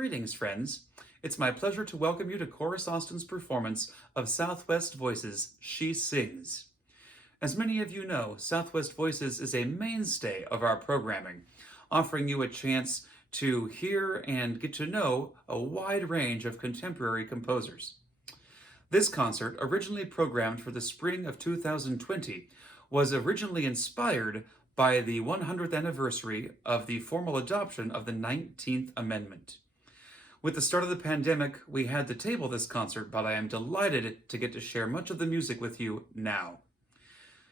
Greetings, friends. It's my pleasure to welcome you to Chorus Austin's performance of Southwest Voices' She Sings. As many of you know, Southwest Voices is a mainstay of our programming, offering you a chance to hear and get to know a wide range of contemporary composers. This concert, originally programmed for the spring of 2020, was originally inspired by the 100th anniversary of the formal adoption of the 19th Amendment. With the start of the pandemic, we had to table this concert, but I am delighted to get to share much of the music with you now.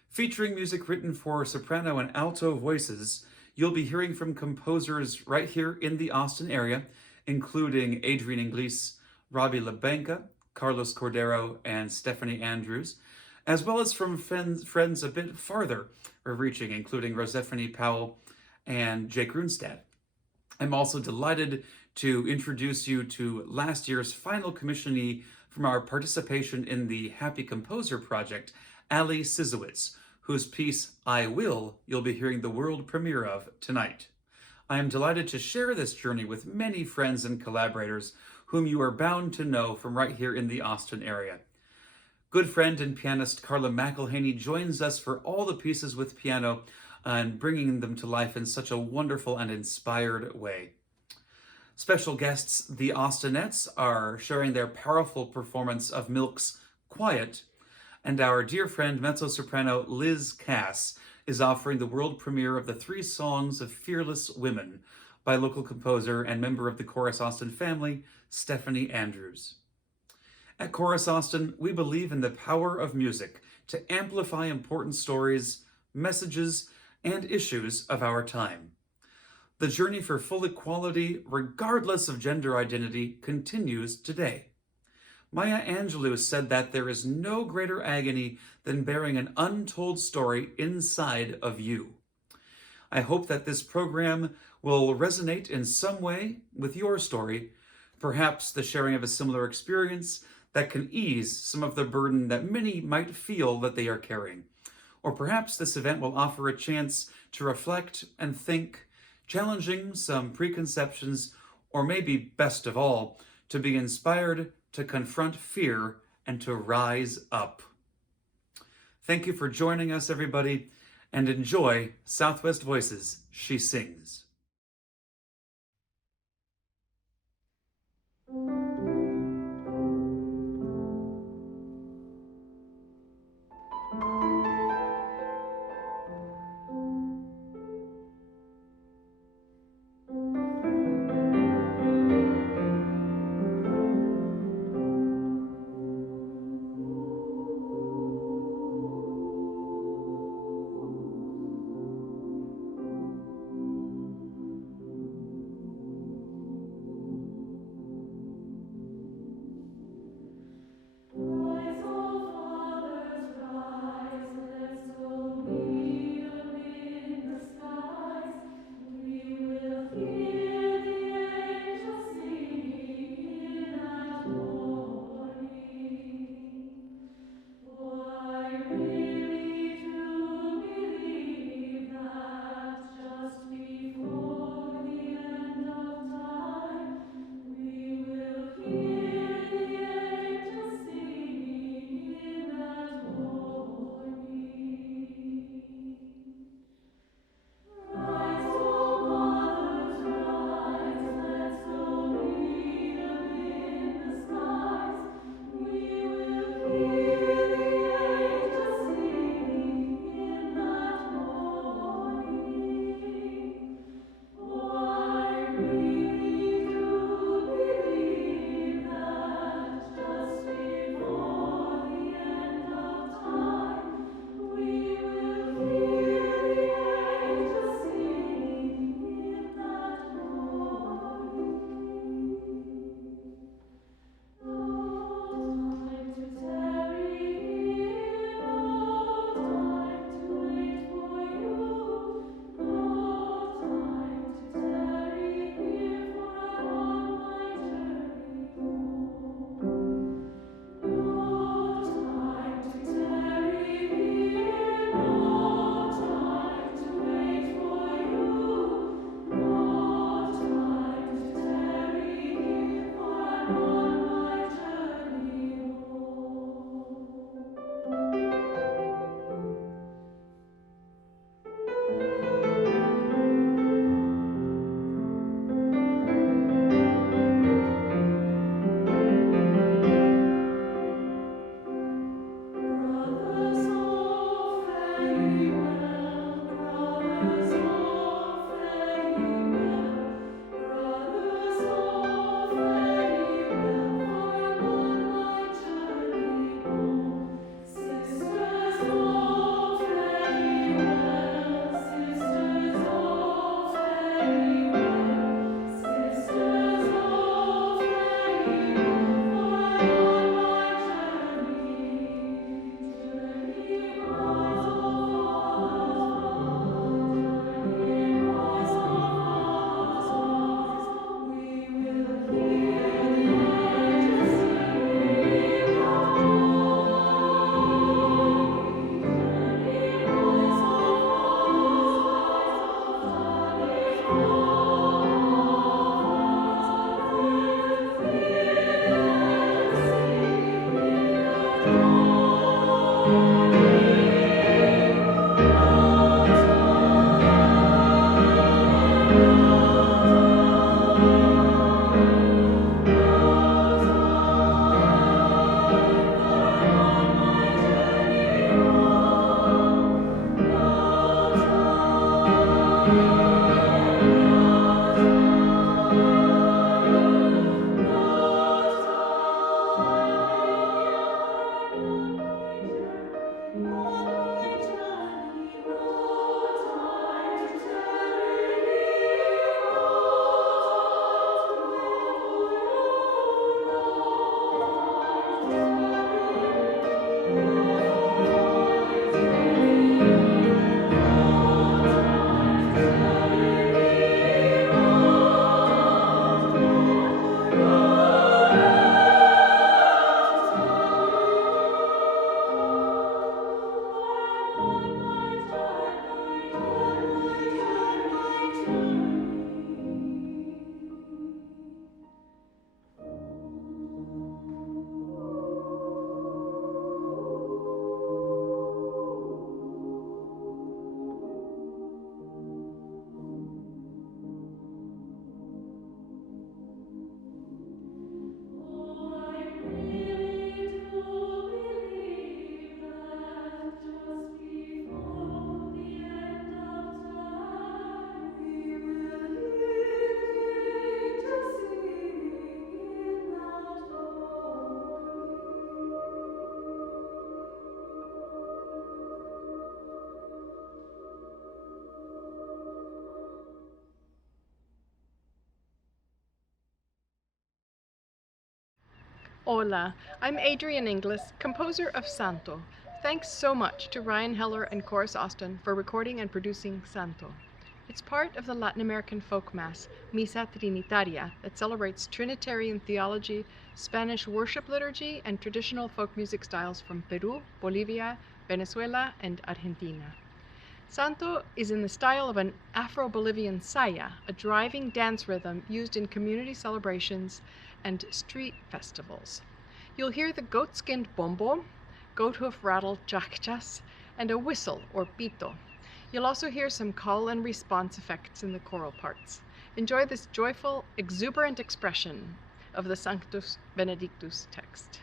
Featuring music written for soprano and alto voices, you'll be hearing from composers right here in the Austin area, including Adrienne Inglis, Robbie LaBanca, Carlos Cordero, and Stephanie Andrews, as well as from friends a bit farther reaching, including Rosephanie Powell and Jake Runestad. I'm also delighted to introduce you to last year's final commissionee from our participation in the Happy Composer Project, Ali Sizowitz, whose piece, I Will, you'll be hearing the world premiere of tonight. I am delighted to share this journey with many friends and collaborators whom you are bound to know from right here in the Austin area. Good friend and pianist Carla McElhaney joins us for all the pieces with piano and bringing them to life in such a wonderful and inspired way. Special guests, the Austonettes, are sharing their powerful performance of Milk's Quiet, and our dear friend mezzo-soprano Liz Cass is offering the world premiere of the 3 songs of Fearless Women by local composer and member of the Chorus Austin family, Stephanie Andrews. At Chorus Austin, we believe in the power of music to amplify important stories, messages, and issues of our time. The journey for full equality, regardless of gender identity, continues today. Maya Angelou said that there is no greater agony than bearing an untold story inside of you. I hope that this program will resonate in some way with your story, perhaps the sharing of a similar experience that can ease some of the burden that many might feel that they are carrying. Or perhaps this event will offer a chance to reflect and think, challenging some preconceptions, or maybe best of all, to be inspired to confront fear and to rise up. Thank you for joining us, everybody, and enjoy Southwest Voices' She Sings. Hola, I'm Adrienne Inglis, composer of Santo. Thanks so much to Ryan Heller and Chorus Austin for recording and producing Santo. It's part of the Latin American folk mass, Misa Trinitaria, that celebrates Trinitarian theology, Spanish worship liturgy, and traditional folk music styles from Peru, Bolivia, Venezuela, and Argentina. Santo is in the style of an Afro-Bolivian saya, a driving dance rhythm used in community celebrations and street festivals. You'll hear the goat-skinned bombo, goat-hoof rattle chachchas, and a whistle or pito. You'll also hear some call and response effects in the choral parts. Enjoy this joyful, exuberant expression of the Sanctus Benedictus text.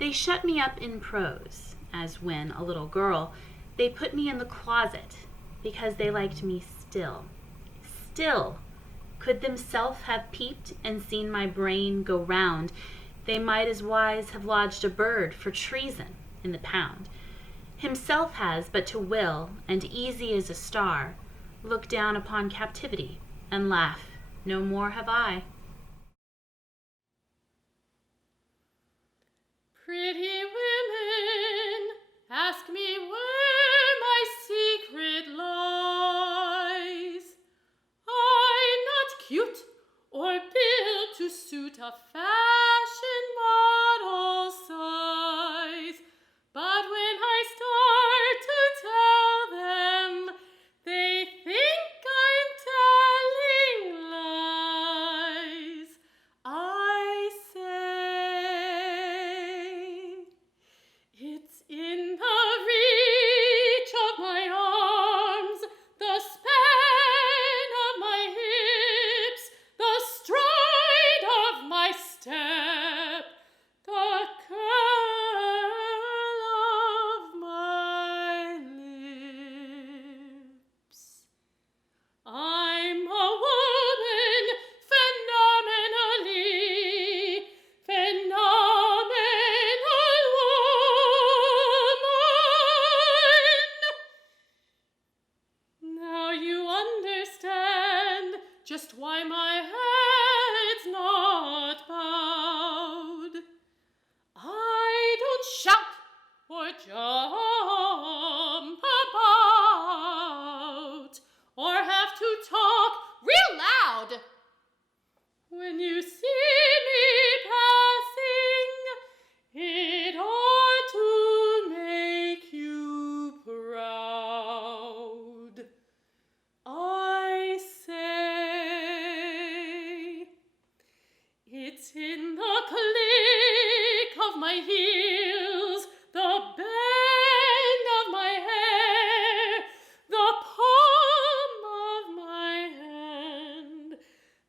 They shut me up in prose, as when, a little girl, they put me in the closet, because they liked me still. Still, could themself have peeped and seen my brain go round, they might as wise have lodged a bird for treason in the pound. Himself has but to will, and easy as a star, look down upon captivity, and laugh, no more have I. Pretty women, ask me where my secret lies. I'm not cute or built to suit a fashion model size, but when I start to tell them, they think I'm telling lies. I say, it's in just why my head's not bowed. I don't shout or jump about or have to talk real loud. When you see me passing, it ought to make you proud. I say, it's in the click of my heels, the bend of my hair, the palm of my hand,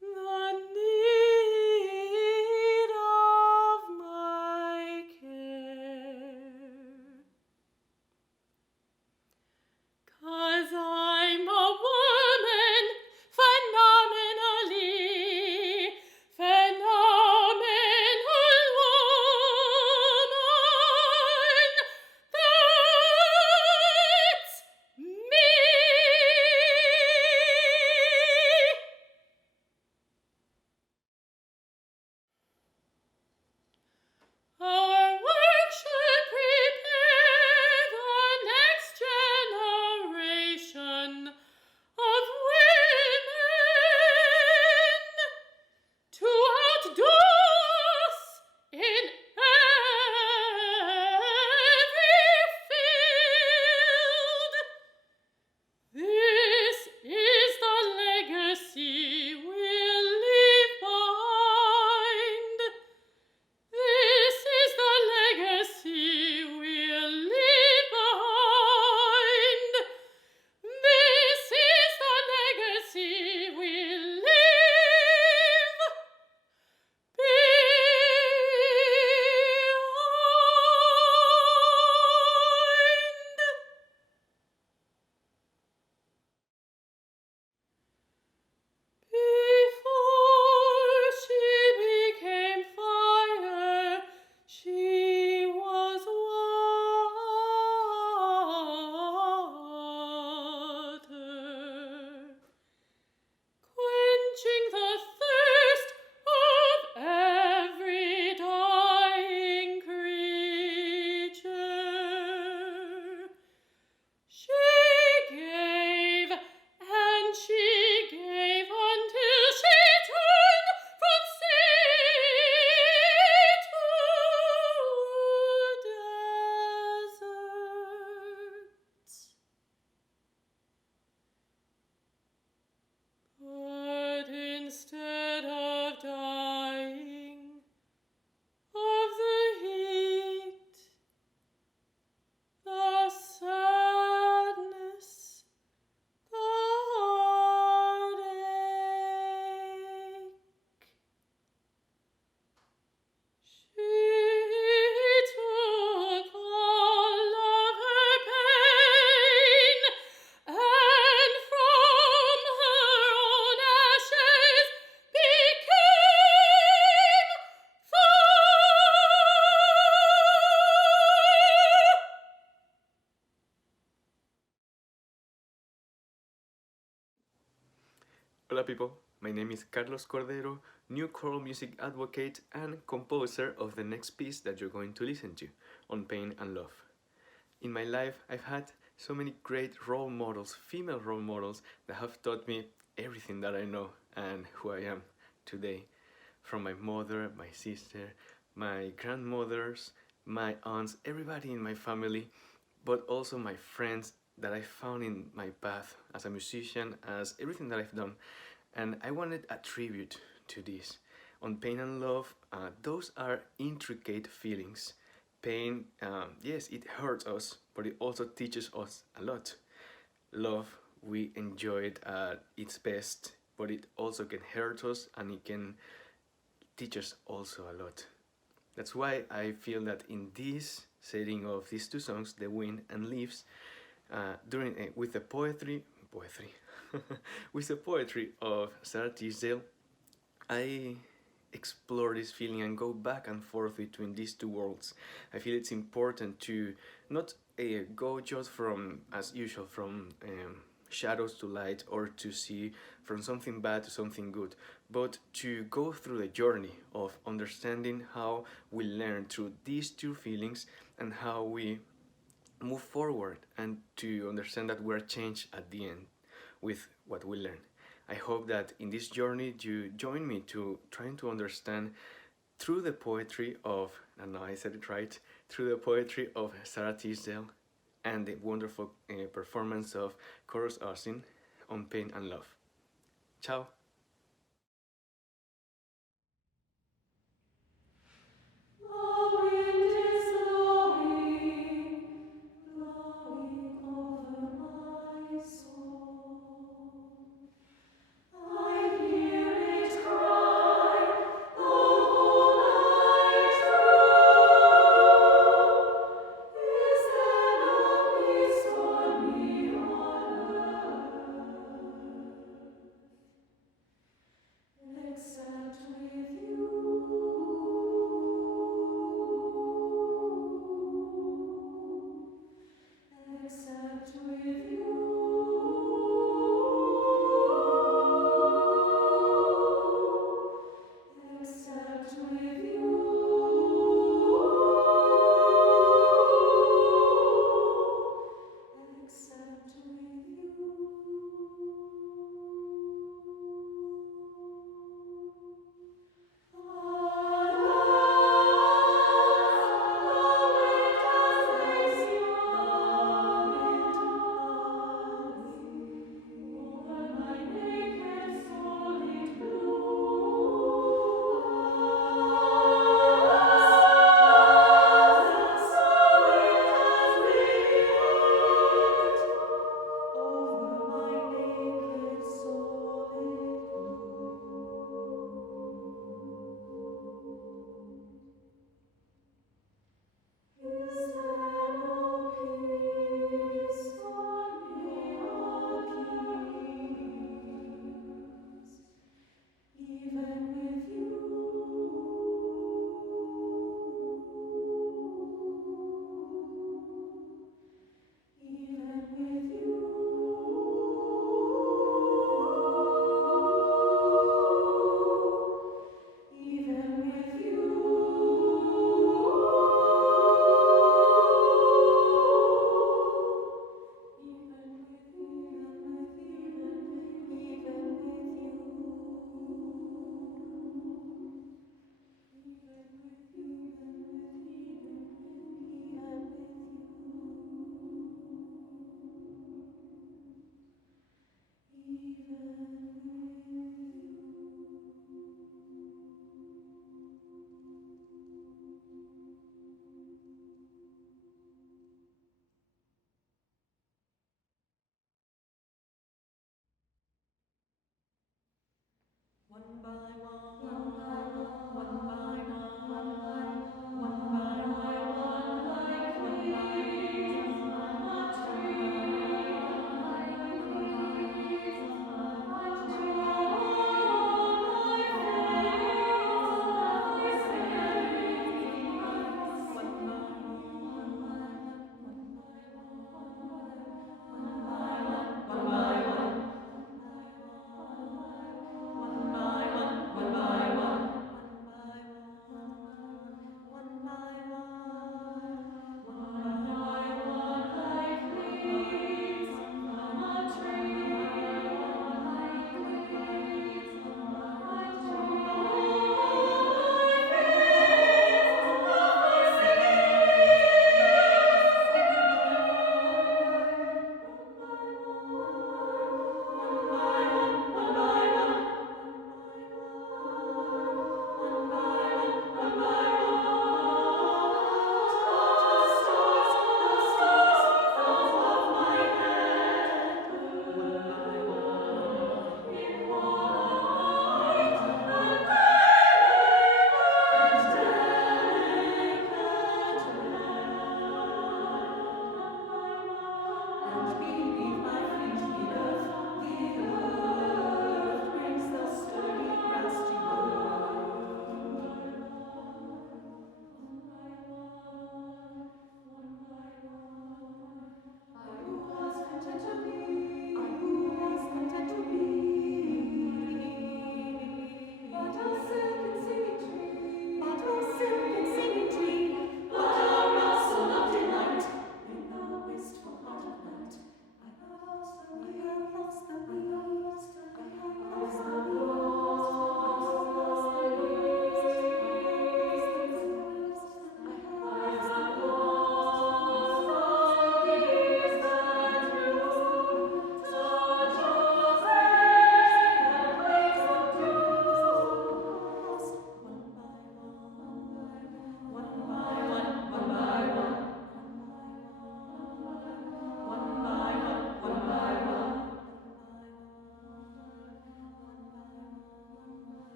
the need of my care. 'Cause I'm a woman, phenomenally, phenomenal woman. That's me. Our work should prepare the next generation of women to outdo us in every field. This is the legacy we'll leave behind. This is the legacy we'll leave behind. This is the legacy we'll leave behind. Before she became fire, she was water, quenching the thirst of every dying creature. She gave and she gave until she turned from sea to desert. But instead of dying of the heat, the sadness, the heartache, she took all of her pain, and from her own ashes became fire. Hola people, my name is Carlos Cordero, new choral music advocate and composer of the next piece that you're going to listen to, On Pain and Love. In my life, I've had so many great role models, female role models, that have taught me everything that I know and who I am today. From my mother, my sister, my grandmothers, my aunts, everybody in my family, but also my friends that I found in my path as a musician, as everything that I've done. And I wanted a tribute to this. On Pain and Love, those are intricate feelings. Pain, yes, it hurts us, but it also teaches us a lot. Love, we enjoy it at its best, but it also can hurt us and it can teach us also a lot. That's why I feel that in this setting of these two songs, The Wind and Leaves, with the poetry with the poetry of Sarah Tisdale, I explore this feeling and go back and forth between these two worlds. I feel it's important to not go just from, as usual, from shadows to light or to see from something bad to something good, but to go through the journey of understanding how we learn through these two feelings and how we move forward, and to understand that we're changed at the end with what we learn. I hope that in this journey you join me to trying to understand through the poetry of, and now I said it right, through the poetry of Sarah Teasdale and the wonderful performance of Chorus Austin on Pain and Love. Ciao!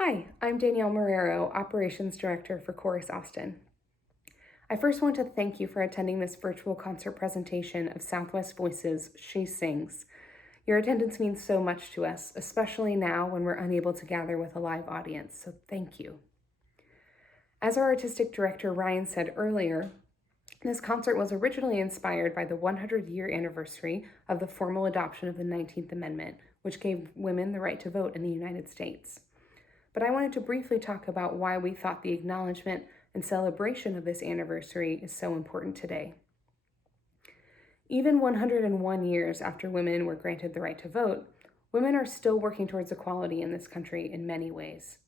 Hi, I'm Danielle Marrero, Operations Director for Chorus Austin. I first want to thank you for attending this virtual concert presentation of Southwest Voices' She Sings. Your attendance means so much to us, especially now when we're unable to gather with a live audience, so thank you. As our artistic director Ryan said earlier, this concert was originally inspired by the 100-year anniversary of the formal adoption of the 19th Amendment, which gave women the right to vote in the United States. But I wanted to briefly talk about why we thought the acknowledgement and celebration of this anniversary is so important today. Even 101 years after women were granted the right to vote, women are still working towards equality in this country in many ways.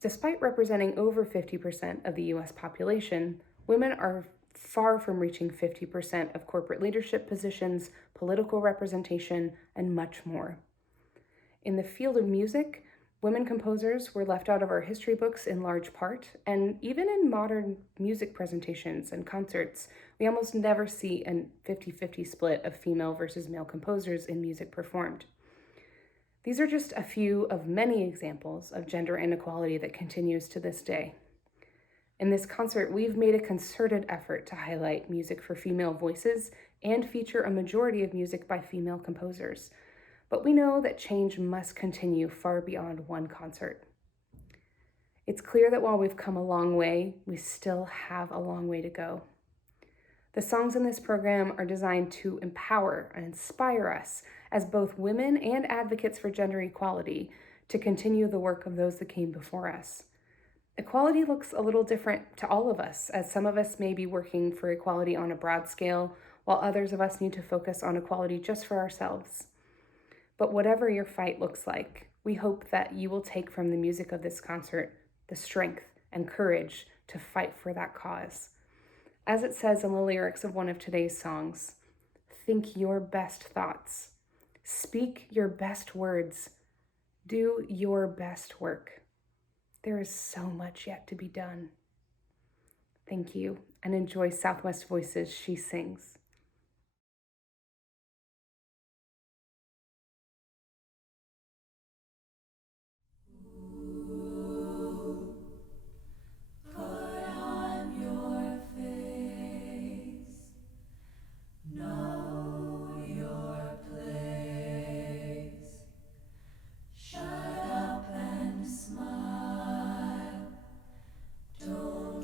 Despite representing over 50% of the US population, women are far from reaching 50% of corporate leadership positions, political representation, and much more. In the field of music, women composers were left out of our history books in large part, and even in modern music presentations and concerts, we almost never see a 50-50 split of female versus male composers in music performed. These are just a few of many examples of gender inequality that continues to this day. In this concert, we've made a concerted effort to highlight music for female voices and feature a majority of music by female composers. But we know that change must continue far beyond one concert. It's clear that while we've come a long way, we still have a long way to go. The songs in this program are designed to empower and inspire us as both women and advocates for gender equality to continue the work of those that came before us. Equality looks a little different to all of us, as some of us may be working for equality on a broad scale, while others of us need to focus on equality just for ourselves. But whatever your fight looks like, we hope that you will take from the music of this concert the strength and courage to fight for that cause. As it says in the lyrics of one of today's songs, think your best thoughts, speak your best words, do your best work. There is so much yet to be done. Thank you, and enjoy Southwest Voices' She Sings.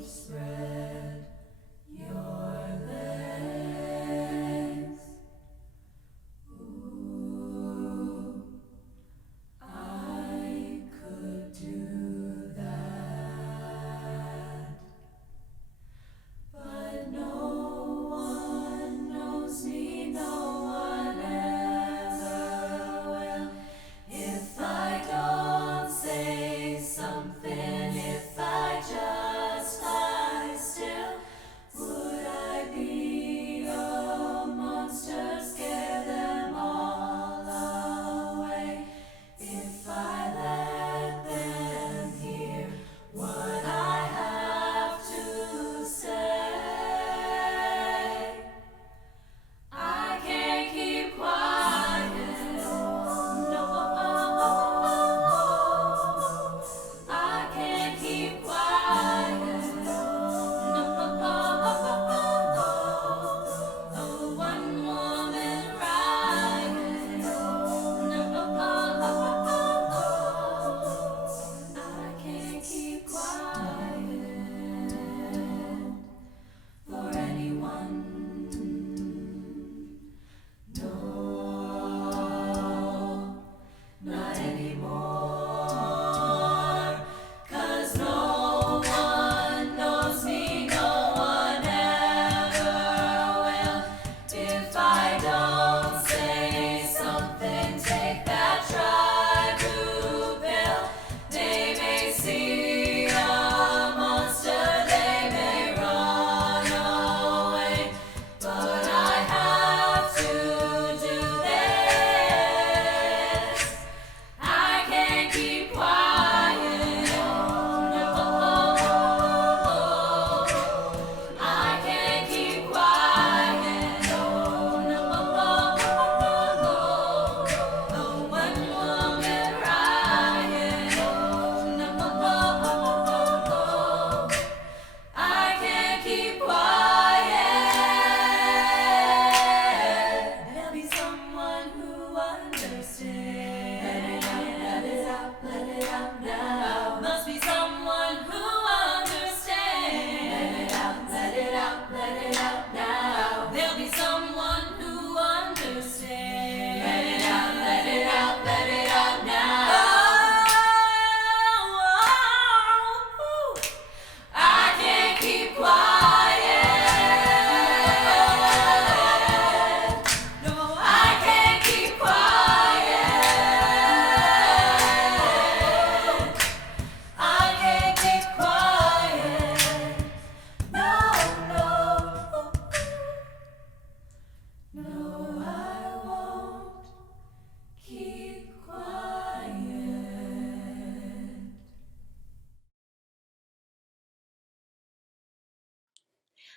Spread your legs.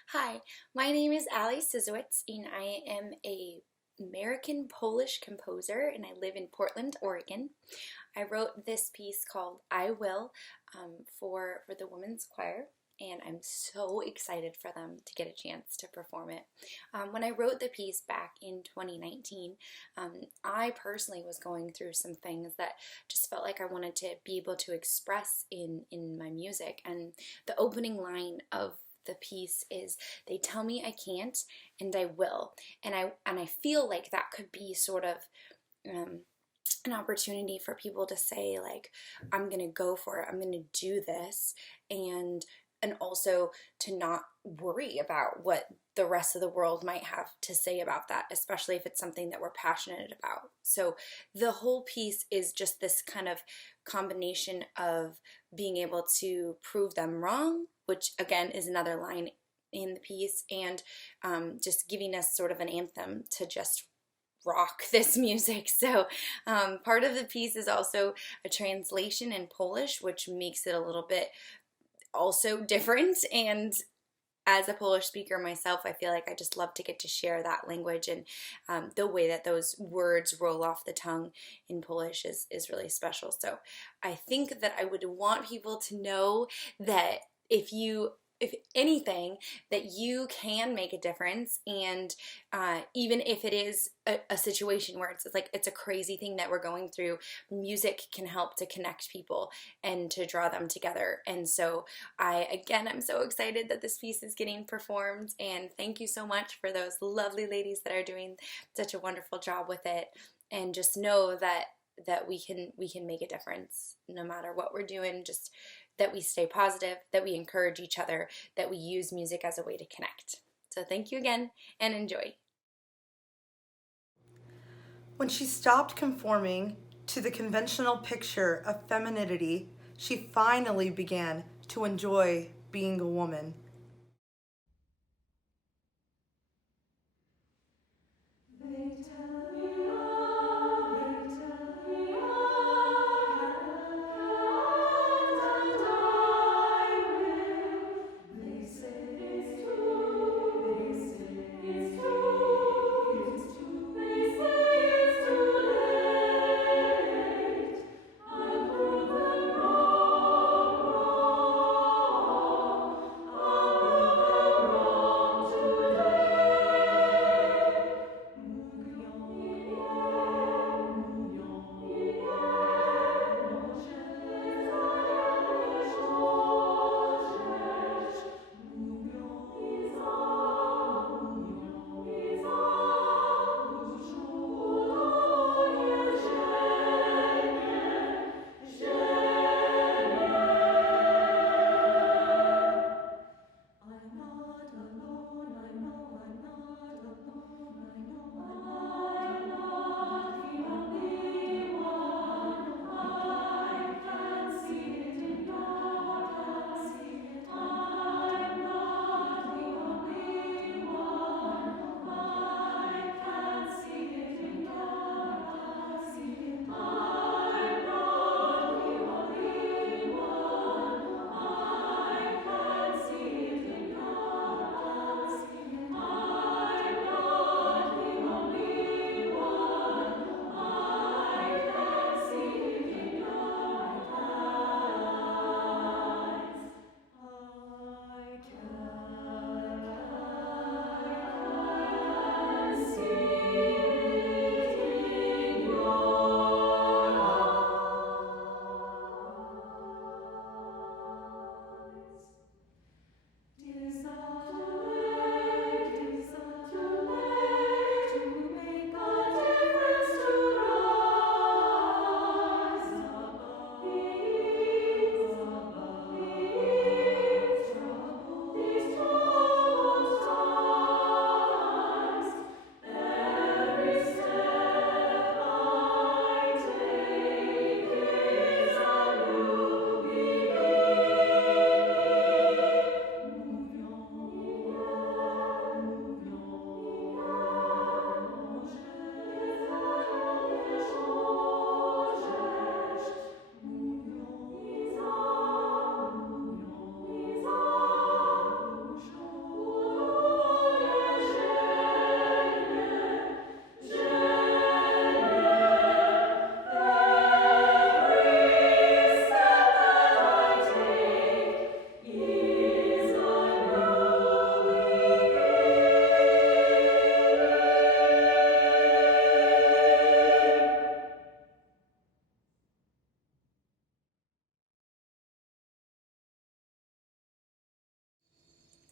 Hi, my name is Ali Sizowitz, and I am a American Polish composer, and I live in Portland, Oregon. I wrote this piece called "I Will" for the women's choir, and I'm so excited for them to get a chance to perform it. When I wrote the piece back in 2019, I personally was going through some things that just felt like I wanted to be able to express in my music, and the opening line of the piece is, "They tell me I can't, and I will." And I feel like that could be sort of an opportunity for people to say, like, I'm gonna go for it, I'm gonna do this, and also to not worry about what the rest of the world might have to say about that, especially if it's something that we're passionate about. So the whole piece is just this kind of combination of being able to prove them wrong, which again is another line in the piece, and just giving us sort of an anthem to just rock this music. So part of the piece is also a translation in Polish, which makes it a little bit also different. And as a Polish speaker myself, I feel like I just love to get to share that language, and the way that those words roll off the tongue in Polish is really special. So I think that I would want people to know that if anything, that you can make a difference, and even if it is a situation where it's a crazy thing that we're going through, music can help to connect people and to draw them together. And so I'm so excited that this piece is getting performed, and thank you so much for those lovely ladies that are doing such a wonderful job with it. And just know that we can make a difference no matter what we're doing. Just that we stay positive, that we encourage each other, that we use music as a way to connect. So thank you again, and enjoy. When she stopped conforming to the conventional picture of femininity, she finally began to enjoy being a woman.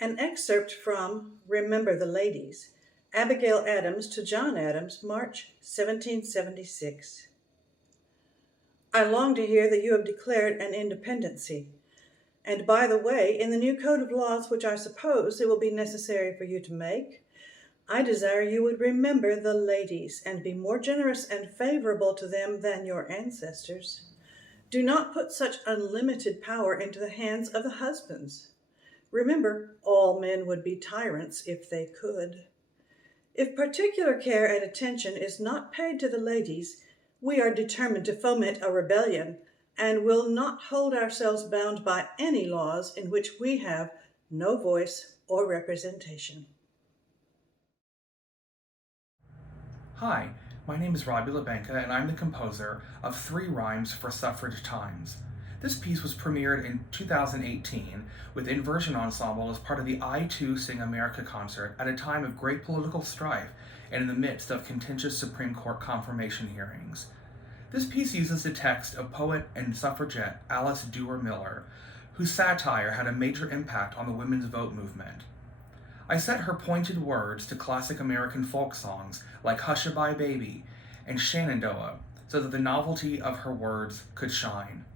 An excerpt from Remember the Ladies, Abigail Adams to John Adams, March 1776. I long to hear that you have declared an independency. And by the way, in the new code of laws which I suppose it will be necessary for you to make, I desire you would remember the ladies and be more generous and favorable to them than your ancestors. Do not put such unlimited power into the hands of the husbands. Remember, all men would be tyrants if they could. If particular care and attention is not paid to the ladies, we are determined to foment a rebellion and will not hold ourselves bound by any laws in which we have no voice or representation. Hi, my name is Robbie LaBenca, and I'm the composer of 3 Rhymes for Suffrage Times. This piece was premiered in 2018 with Inversion Ensemble as part of the I Too Sing America concert at a time of great political strife and in the midst of contentious Supreme Court confirmation hearings. This piece uses the text of poet and suffragette Alice Duer Miller, whose satire had a major impact on the women's vote movement. I set her pointed words to classic American folk songs like Hush-A-Bye Baby and Shenandoah so that the novelty of her words could shine.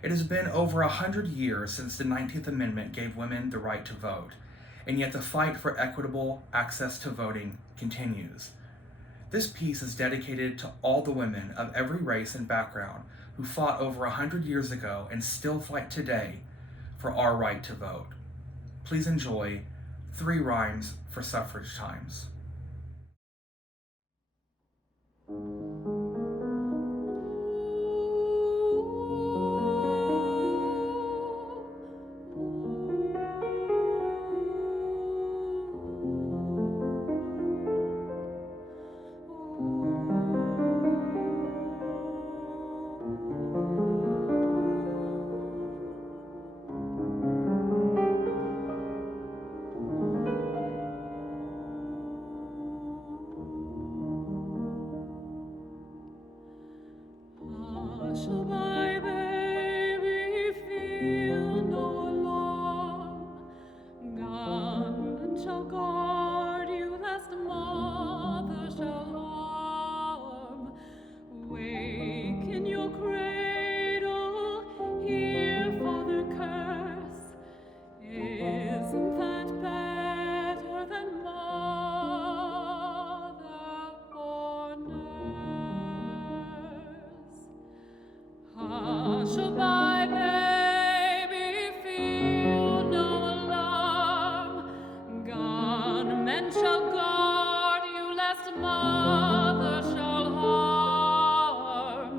It has been over 100 years since the 19th Amendment gave women the right to vote, and yet the fight for equitable access to voting continues. This piece is dedicated to all the women of every race and background who fought over 100 years ago and still fight today for our right to vote. Please enjoy 3 Rhymes for Suffrage Times. Hush-a-bye, baby, feel no alarm. Gunmen shall guard you, lest mother shall harm. Wake in your cradle, hear father curse. Isn't that better than mother or nurse? Hush-a-bye, baby, feel no alarm. Gunmen shall guard you, lest mother shall harm.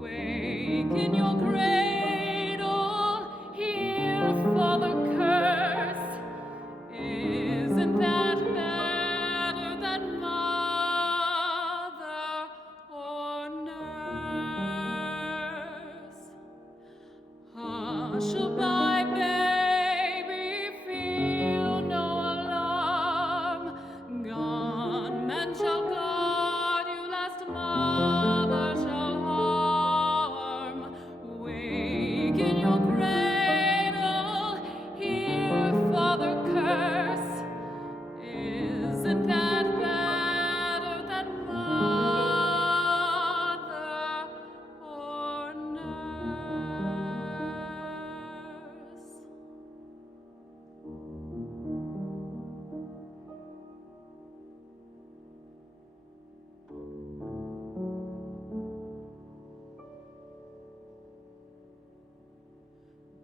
Wake in your cradle, hear father curse. Isn't that better than mother or nurse? Hush-a-bye, baby, feel no alarm. Gunmen shall guard you, lest mother shall harm. Wake in your cradle, hear father curse. Isn't that better than mother or nurse?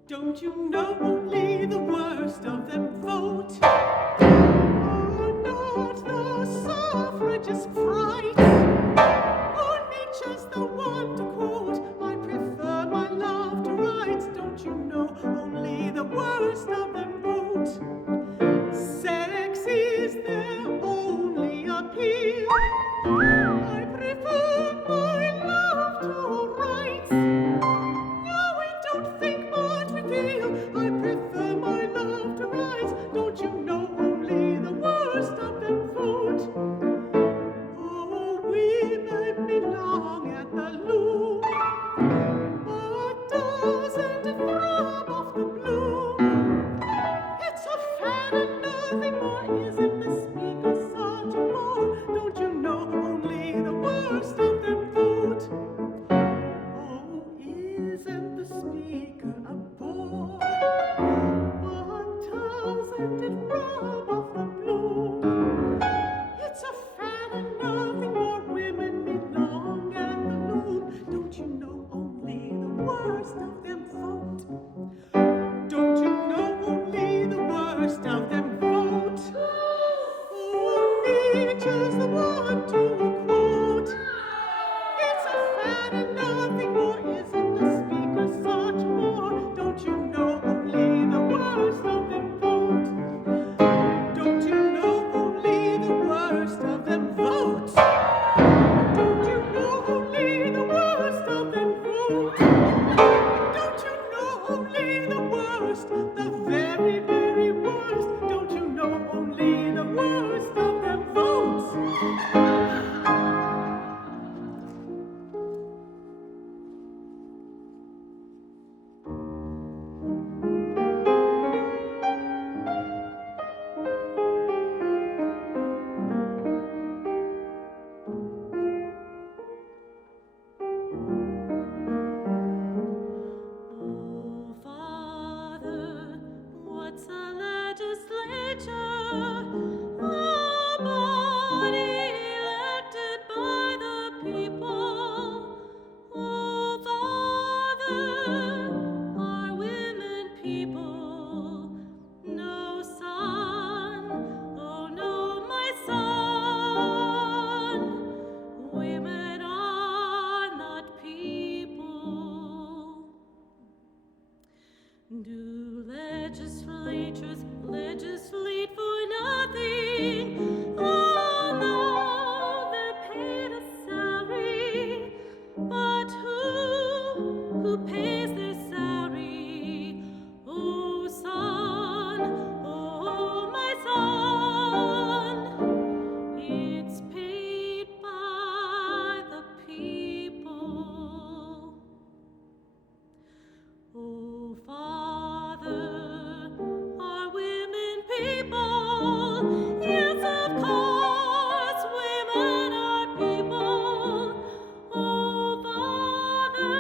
Don't you know only the worst of them vote? Oh, not the suffragist fright. Oh, nature's the one to quote. I prefer my love to rights. Don't you know only the worst of them vote? Sex is their only appeal. I prefer my love to rights. No, we don't think much we feel. I prefer my love to rights. Don't you know only the worst of them vote? Oh, women belong at the loom, but doesn't throb off the bloom. the speaker a bore? 1,000 did rub off the bloom. It's a fad and nothing more. Women belong at the loom. Don't you know only the worst of them vote? Don't you know only the worst of them vote? Only choose the one to quote. It's a fad and nothing more. Isn't the speaker such a bore? Don't you know only the worst of them vote? Don't you know only the worst of them vote? Don't you know only the worst of them vote? Don't you know only the worst, the very, very worst? Don't you know only the worst of them votes? Oh, Father, what's a legislature? A body elected by the people. Oh, Father, are women people? No, son, oh no, my son, women are not people. Do legislatures legislate for nothing? Oh no, they're paid a salary. But who pays their salary? Oh son, oh my son, it's paid by the people. Oh, Father, are women people? Yes, of course, women are people. Oh, Father,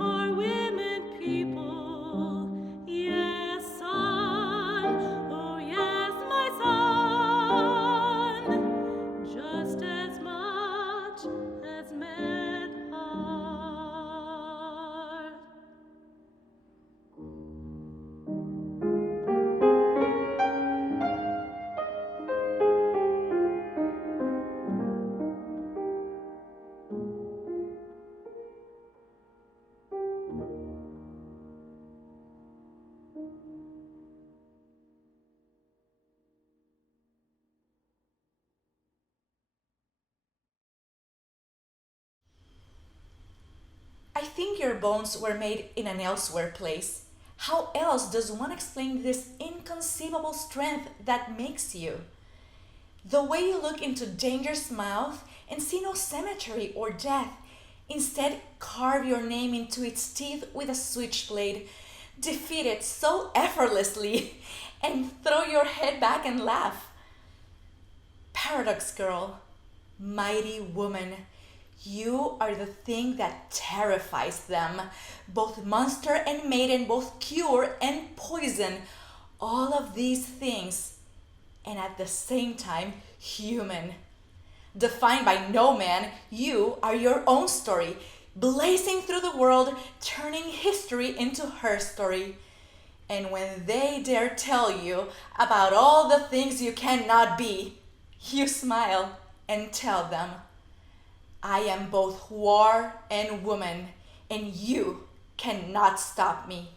are women people? Yes, son, oh yes, my son, just as much as men are. I think your bones were made in an elsewhere place. How else does one explain this inconceivable strength that makes you? The way you look into danger's mouth and see no cemetery or death, instead carve your name into its teeth with a switchblade, defeat it so effortlessly, and throw your head back and laugh. Paradox girl, mighty woman, you are the thing that terrifies them, both monster and maiden, both cure and poison, all of these things, and at the same time human. Defined by no man, you are your own story, blazing through the world, turning history into her story. And when they dare tell you about all the things you cannot be, you smile and tell them, I am both war and woman, and you cannot stop me.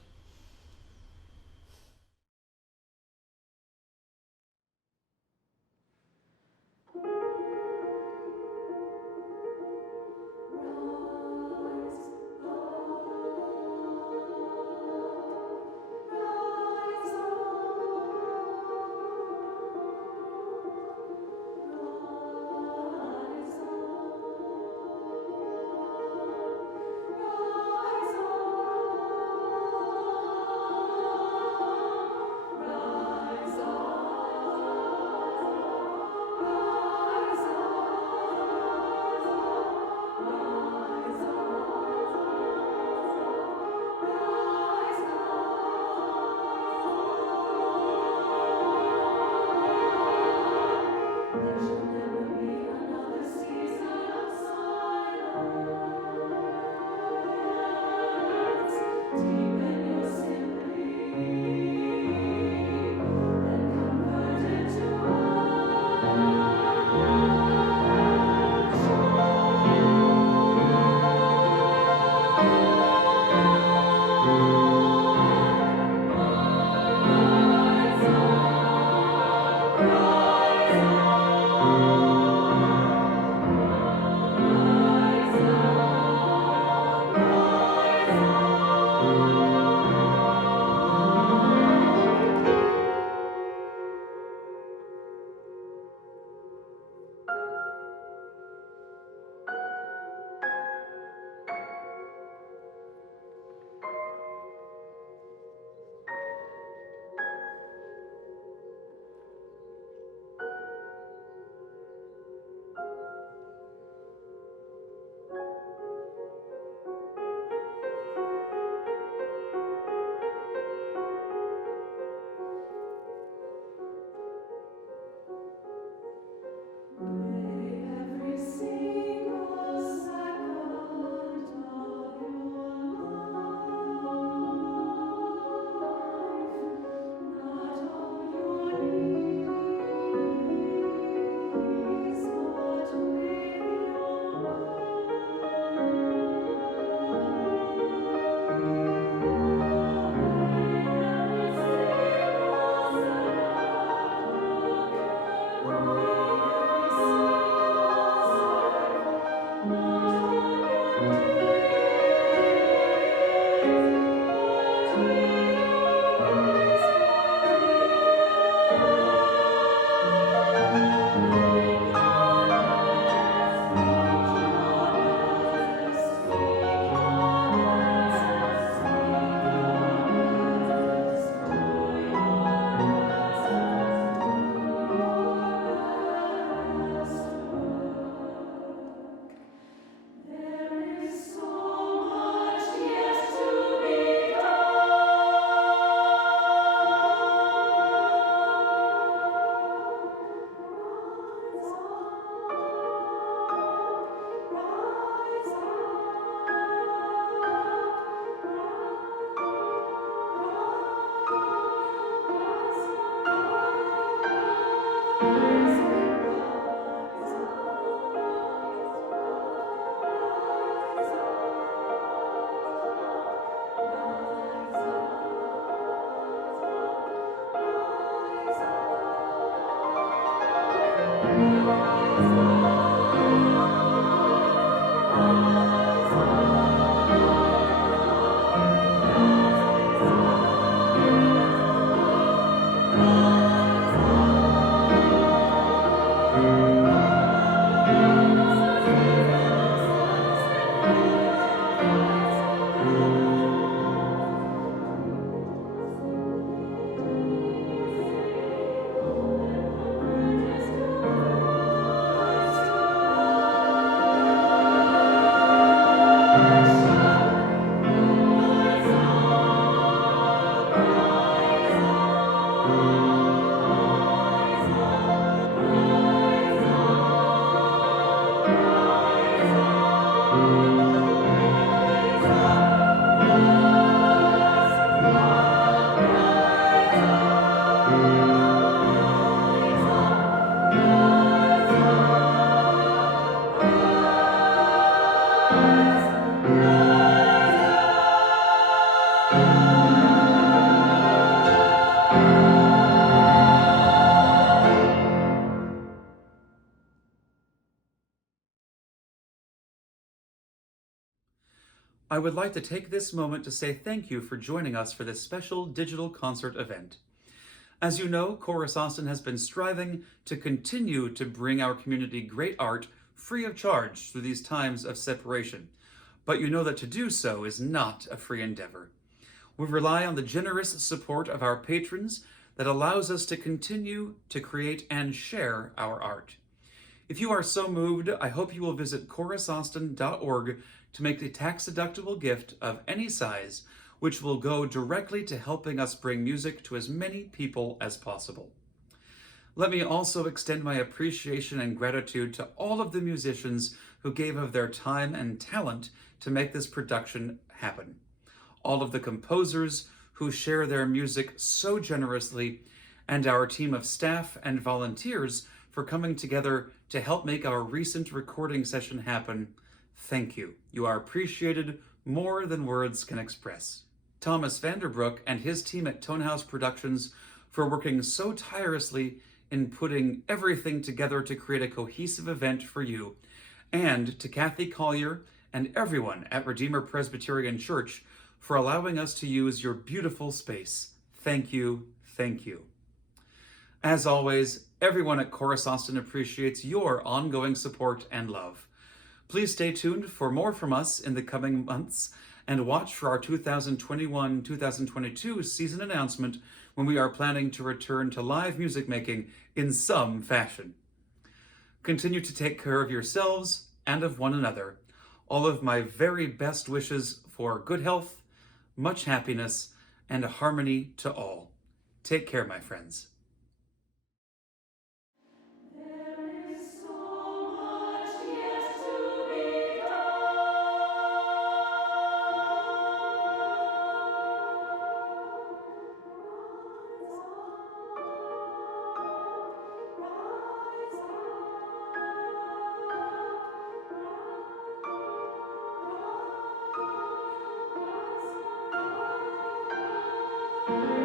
I would like to take this moment to say thank you for joining us for this special digital concert event. As you know, Chorus Austin has been striving to continue to bring our community great art free of charge through these times of separation. But you know that to do so is not a free endeavor. We rely on the generous support of our patrons that allows us to continue to create and share our art. If you are so moved, I hope you will visit chorusaustin.org to make a tax-deductible gift of any size, which will go directly to helping us bring music to as many people as possible. Let me also extend my appreciation and gratitude to all of the musicians who gave of their time and talent to make this production happen. All of the composers who share their music so generously, and our team of staff and volunteers for coming together to help make our recent recording session happen. Thank you. You are appreciated more than words can express. Thomas Vanderbrook and his team at Tonehouse Productions for working so tirelessly in putting everything together to create a cohesive event for you, and to Kathy Collier and everyone at Redeemer Presbyterian Church for allowing us to use your beautiful space. Thank you, thank you. As always, everyone at Chorus Austin appreciates your ongoing support and love. Please stay tuned for more from us in the coming months and watch for our 2021-2022 season announcement when we are planning to return to live music making in some fashion. Continue to take care of yourselves and of one another. All of my very best wishes for good health, much happiness, and harmony to all. Take care, my friends. Thank you.